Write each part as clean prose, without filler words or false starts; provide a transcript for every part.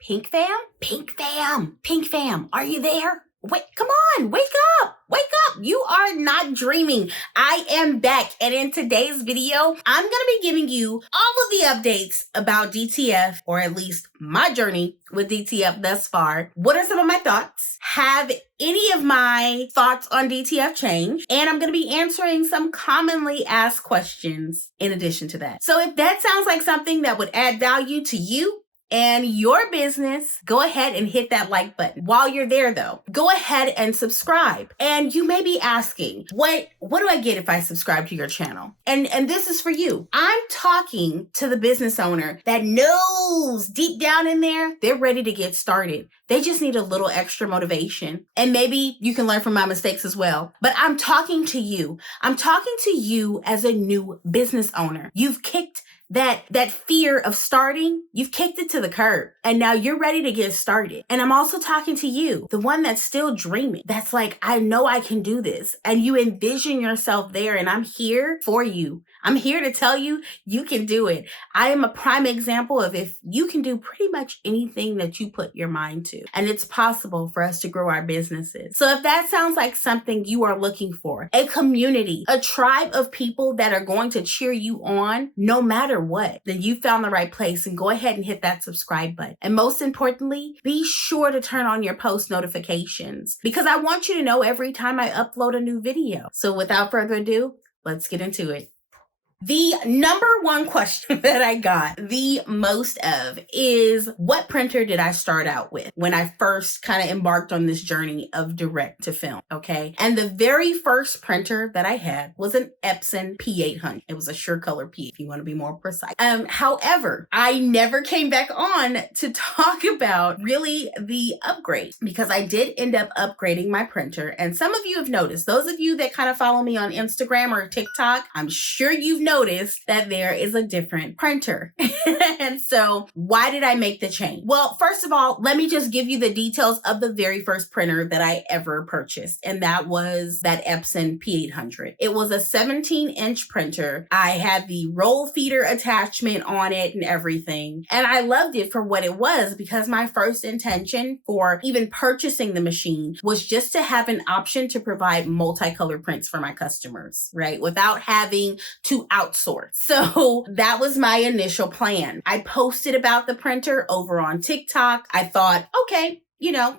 Pink fam? Pink fam. Pink fam. Are you there? Wait, come on. Wake up. Wake up. You are not dreaming. I am back. And in today's video, I'm going to be giving you all of the updates about DTF, or at least my journey with DTF thus far. What are some of my thoughts? Have any of my thoughts on DTF changed? And I'm going to be answering some commonly asked questions in addition to that. So if that sounds like something that would add value to you and your business, go ahead and hit that like button. While you're there though, go ahead and subscribe. And you may be asking, what do I get if I subscribe to your channel? And this is for you. I'm talking to the business owner that knows deep down in there, they're ready to get started. They just need a little extra motivation. And maybe you can learn from my mistakes as well. But I'm talking to you. I'm talking to you as a new business owner. You've kicked that fear of starting, you've kicked it to the curb and now you're ready to get started. And I'm also talking to you, the one that's still dreaming. That's like, I know I can do this. And you envision yourself there, and I'm here for you. I'm here to tell you, you can do it. I am a prime example of if you can do pretty much anything that you put your mind to, and it's possible for us to grow our businesses. So if that sounds like something you are looking for, a community, a tribe of people that are going to cheer you on no matter what, then you found the right place, and go ahead and hit that subscribe button. And most importantly, be sure to turn on your post notifications, because I want you to know every time I upload a new video. So without further ado, let's get into it. The number one question that I got the most of is, what printer did I start out with when I first kind of embarked on this journey of direct to film? Okay. And the very first printer that I had was an Epson P800. It was a SureColor P, if you want to be more precise. However, I never came back on to talk about really the upgrade, because I did end up upgrading my printer. And some of you have noticed, those of you that kind of follow me on Instagram or TikTok, I'm sure you've noticed that there is a different printer. And so why did I make the change? Well, first of all, let me just give you the details of the very first printer that I ever purchased. And that was that Epson P800. It was a 17-inch printer. I had the roll feeder attachment on it and everything. And I loved it for what it was, because my first intention for even purchasing the machine was just to have an option to provide multicolor prints for my customers, right? Without having to outsource. So that was my initial plan. I posted about the printer over on TikTok. I thought, okay,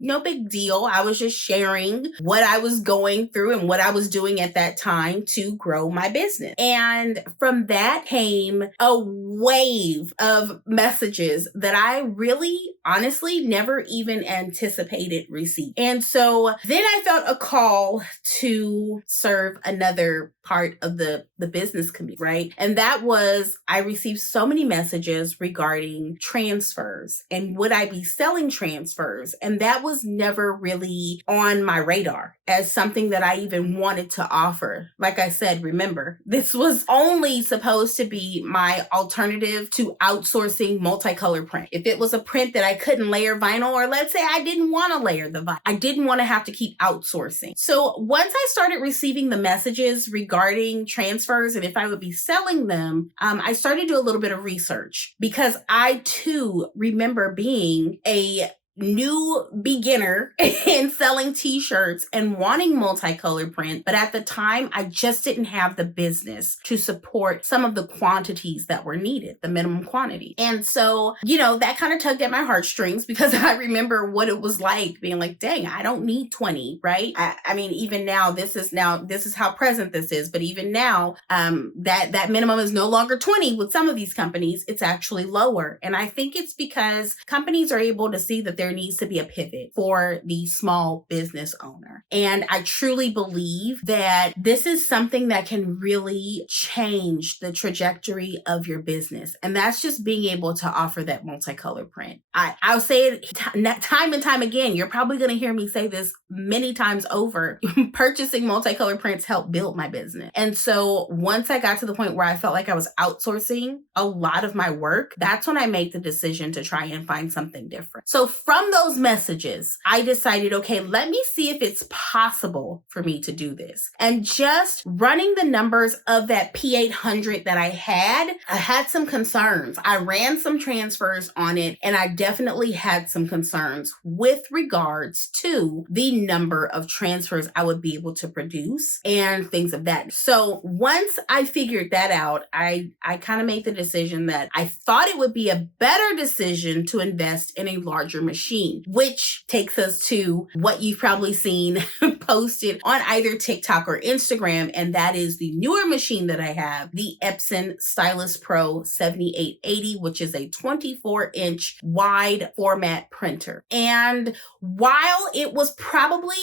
no big deal. I was just sharing what I was going through and what I was doing at that time to grow my business. And from that came a wave of messages that I really, honestly, never even anticipated receiving. And so then I felt a call to serve another part of the business community, right? And that was, I received so many messages regarding transfers and would I be selling transfers? And that was never really on my radar as something that I even wanted to offer. Like I said, remember, this was only supposed to be my alternative to outsourcing multicolor print. If it was a print that I couldn't layer vinyl, or let's say I didn't want to layer the vinyl, I didn't want to have to keep outsourcing. So once I started receiving the messages regarding transfers and if I would be selling them, I started to do a little bit of research, because I too remember being a new beginner in selling t-shirts and wanting multicolor print. But at the time, I just didn't have the business to support some of the quantities that were needed, the minimum quantity. And so, that kind of tugged at my heartstrings, because I remember what it was like being like, dang, I don't need 20, right? I mean, even now, this is how present this is. But even now, that minimum is no longer 20 with some of these companies. It's actually lower. And I think it's because companies are able to see that there needs to be a pivot for the small business owner. And I truly believe that this is something that can really change the trajectory of your business. And that's just being able to offer that multicolor print. I'll say it time and time again. You're probably going to hear me say this many times over. Purchasing multicolor prints helped build my business. And so once I got to the point where I felt like I was outsourcing a lot of my work, that's when I made the decision to try and find something different. So from from those messages, I decided, okay, let me see if it's possible for me to do this. And just running the numbers of that P800 that I had some concerns. I ran some transfers on it, and I definitely had some concerns with regards to the number of transfers I would be able to produce and things of that. So once I figured that out, I kind of made the decision that I thought it would be a better decision to invest in a larger machine, which takes us to what you've probably seen posted on either TikTok or Instagram, and that is the newer machine that I have, the Epson Stylus Pro 7880, which is a 24-inch wide format printer. And while it was probably,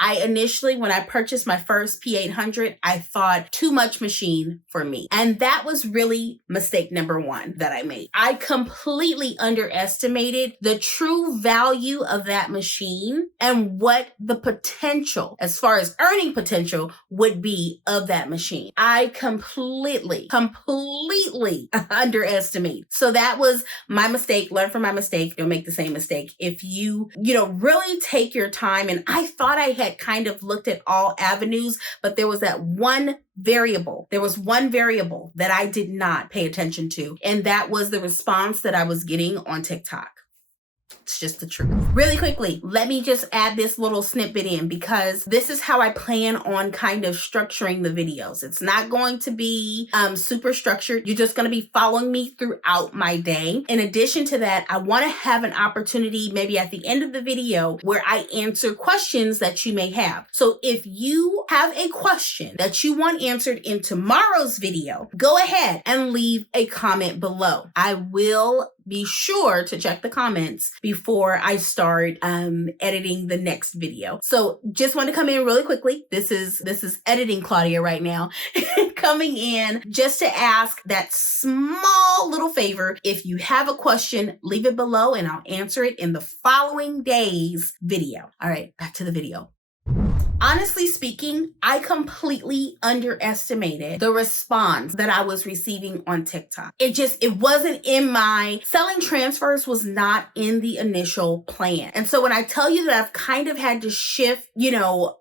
I initially, when I purchased my first P800, I thought too much machine for me. And that was really mistake number one that I made. I completely underestimated the true value of that machine and what the potential, as far as earning potential, would be of that machine. I completely underestimate. So that was my mistake. Learn from my mistake. Don't make the same mistake. If you really take your time, and I thought I had kind of looked at all avenues, but there was one variable that I did not pay attention to, and that was the response that I was getting on TikTok. It's just the truth. Really quickly, let me just add this little snippet in, because this is how I plan on kind of structuring the videos. It's not going to be super structured. You're just going to be following me throughout my day. In addition to that, I want to have an opportunity maybe at the end of the video where I answer questions that you may have. So if you have a question that you want answered in tomorrow's video, go ahead and leave a comment below. I will be sure to check the comments before I start editing the next video. So just want to come in really quickly. This is editing Claudia right now, coming in just to ask that small little favor. If you have a question, leave it below and I'll answer it in the following day's video. All right, back to the video. Honestly speaking, I completely underestimated the response that I was receiving on TikTok. It wasn't in my selling transfers, was not in the initial plan. And so when I tell you that I've kind of had to shift,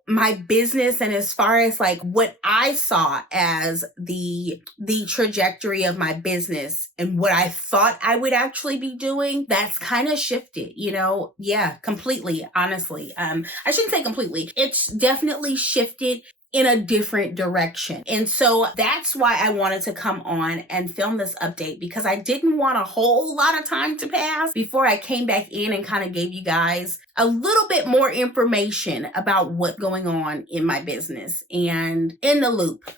my business, and as far as like what I saw as the trajectory of my business and what I thought I would actually be doing, that's kind of shifted, completely, honestly. I shouldn't say completely. It's definitely shifted in a different direction. And so that's why I wanted to come on and film this update, because I didn't want a whole lot of time to pass before I came back in and kind of gave you guys a little bit more information about what's going on in my business and in the loop,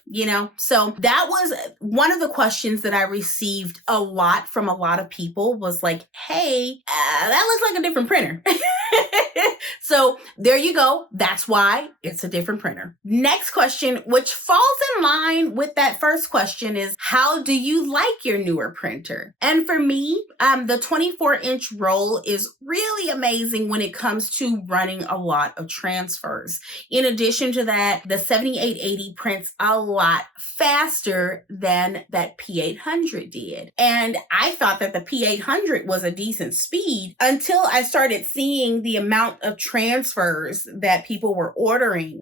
So that was one of the questions that I received a lot from a lot of people, was like, hey, that looks like a different printer. So there you go. That's why it's a different printer. Next question, which falls in line with that first question, is how do you like your newer printer? And for me, the 24-inch roll is really amazing when it comes to running a lot of transfers. In addition to that, the 7880 prints a lot faster than that P800 did. And I thought that the P800 was a decent speed until I started seeing the amount of transfers that people were ordering.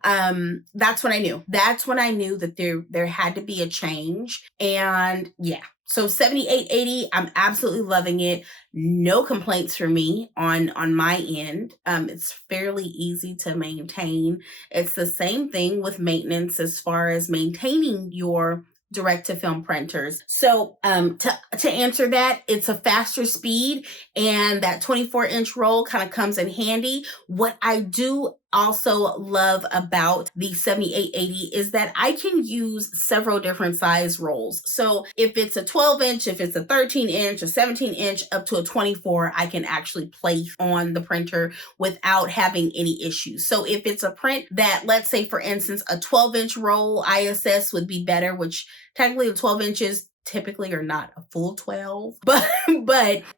That's when I knew. That's when I knew that there had to be a change. And yeah. So 7880, I'm absolutely loving it. No complaints for me on my end. It's fairly easy to maintain. It's the same thing with maintenance as far as maintaining your direct-to-film printers. So to answer that, it's a faster speed, and that 24-inch roll kind of comes in handy. What I do also love about the 7880 is that I can use several different size rolls. So if it's a 12-inch, if it's a 13-inch, a 17-inch, up to a 24, I can actually place on the printer without having any issues. So if it's a print that, let's say for instance, a 12-inch roll ISS would be better, which technically the 12 inches typically are not a full 12, but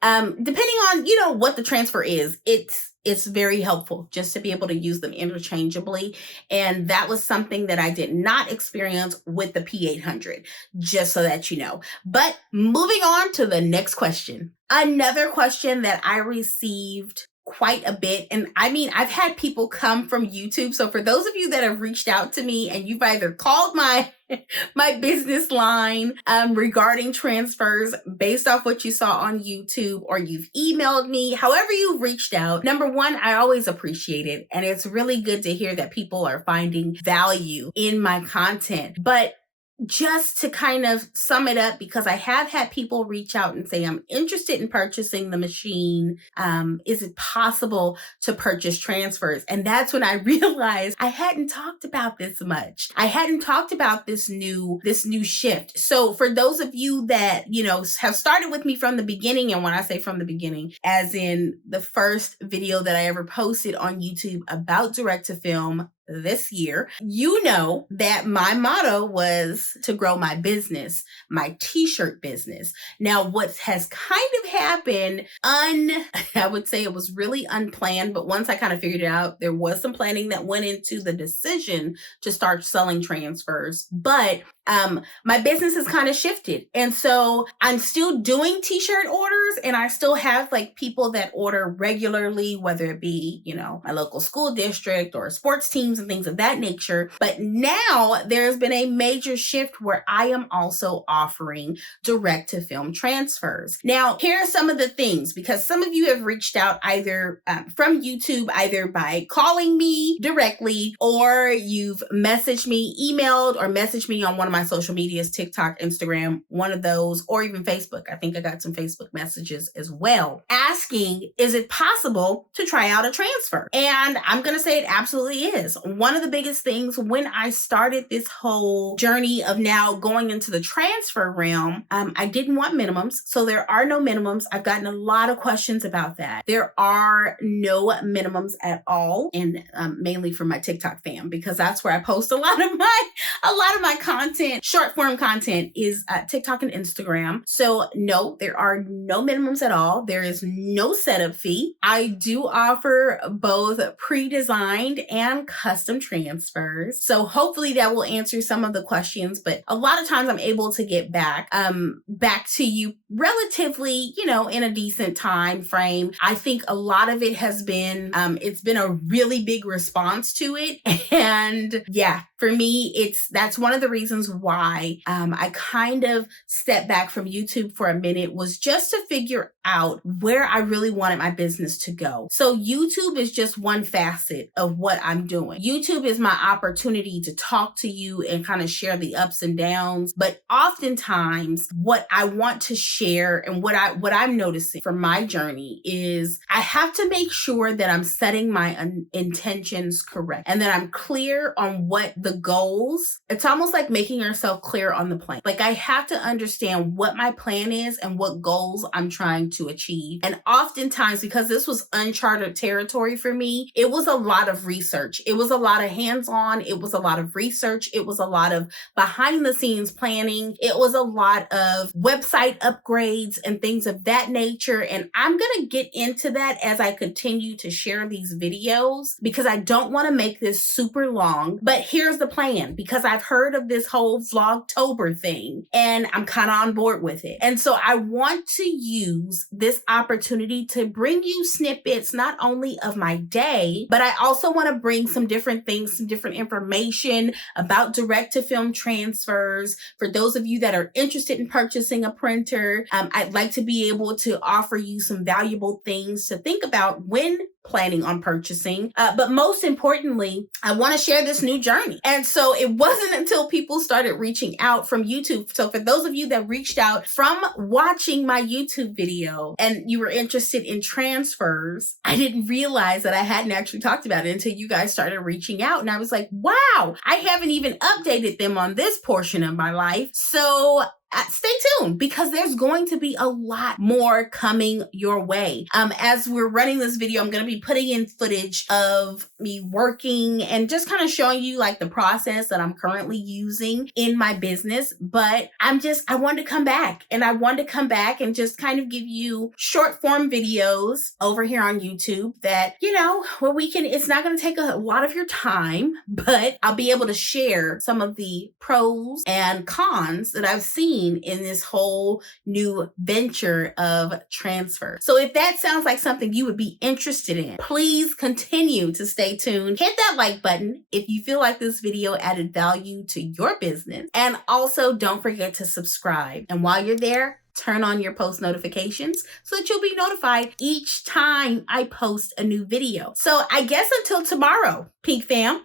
depending on, what the transfer is, it's very helpful just to be able to use them interchangeably. And that was something that I did not experience with the P800, just so that you know. But moving on to the next question. Another question that I received quite a bit. And I mean, I've had people come from YouTube. So for those of you that have reached out to me and you've either called my business line regarding transfers based off what you saw on YouTube, or you've emailed me, however you've reached out, number one, I always appreciate it. And it's really good to hear that people are finding value in my content. But just to kind of sum it up, because I have had people reach out and say, I'm interested in purchasing the machine. Is it possible to purchase transfers? And that's when I realized I hadn't talked about this much. I hadn't talked about this new shift. So for those of you that, have started with me from the beginning, and when I say from the beginning, as in the first video that I ever posted on YouTube about direct to film this year, you know that my motto was to grow my business, my t-shirt business. Now, what has kind of happened, I would say it was really unplanned, but once I kind of figured it out, there was some planning that went into the decision to start selling transfers. But my business has kind of shifted. And so I'm still doing t-shirt orders, and I still have like people that order regularly, whether it be, my local school district or sports teams and things of that nature. But now there's been a major shift where I am also offering direct to film transfers. Now, here are some of the things, because some of you have reached out either from YouTube, either by calling me directly, or you've messaged me, emailed, or messaged me on one of my social medias, TikTok, Instagram, one of those, or even Facebook. I think I got some Facebook messages as well, asking, is it possible to try out a transfer? And I'm going to say it absolutely is. One of the biggest things when I started this whole journey of now going into the transfer realm, I didn't want minimums. So there are no minimums. I've gotten a lot of questions about that. There are no minimums at all. And mainly for my TikTok fam, because that's where I post a lot of my content. Short form content is TikTok and Instagram. So no, there are no minimums at all. There is no setup fee. I do offer both pre-designed and custom transfers. So hopefully that will answer some of the questions, but a lot of times I'm able to get back to you relatively, in a decent time frame. I think a lot of it has been, it's been a really big response to it. And yeah, for me, that's one of the reasons why I kind of stepped back from YouTube for a minute, was just to figure out where I really wanted my business to go. So YouTube is just one facet of what I'm doing. YouTube is my opportunity to talk to you and kind of share the ups and downs. But oftentimes what I want to share and what I'm noticing from my journey is I have to make sure that I'm setting my intentions correct and that I'm clear on what the goals. It's almost like making yourself clear on the plan. Like I have to understand what my plan is and what goals I'm trying to achieve. And oftentimes, because this was uncharted territory for me, it was a lot of research. It was a lot of hands-on. It was a lot of research. It was a lot of behind the scenes planning. It was a lot of website upgrades and things of that nature. And I'm going to get into that as I continue to share these videos, because I don't want to make this super long. But here's the plan, because I've heard of this whole Vlogtober thing and I'm kind of on board with it. And so I want to use this opportunity to bring you snippets, not only of my day, but I also want to bring some different things, some different information about direct to film transfers. For those of you that are interested in purchasing a printer, I'd like to be able to offer you some valuable things to think about when planning on purchasing. But most importantly, I want to share this new journey. And so it wasn't until people started reaching out from YouTube. So for those of you that reached out from watching my YouTube video and you were interested in transfers, I didn't realize that I hadn't actually talked about it until you guys started reaching out. And I was like, wow, I haven't even updated them on this portion of my life. So stay tuned because there's going to be a lot more coming your way. As we're running this video, I'm going to be putting in footage of me working and just kind of showing you like the process that I'm currently using in my business. But I wanted to come back and just kind of give you short form videos over here on YouTube that, where it's not going to take a lot of your time, but I'll be able to share some of the pros and cons that I've seen in this whole new venture of transfer. So if that sounds like something you would be interested in, please continue to stay tuned. Hit that like button if you feel like this video added value to your business. And also don't forget to subscribe. And while you're there, turn on your post notifications so that you'll be notified each time I post a new video. So I guess until tomorrow, Pink Fam.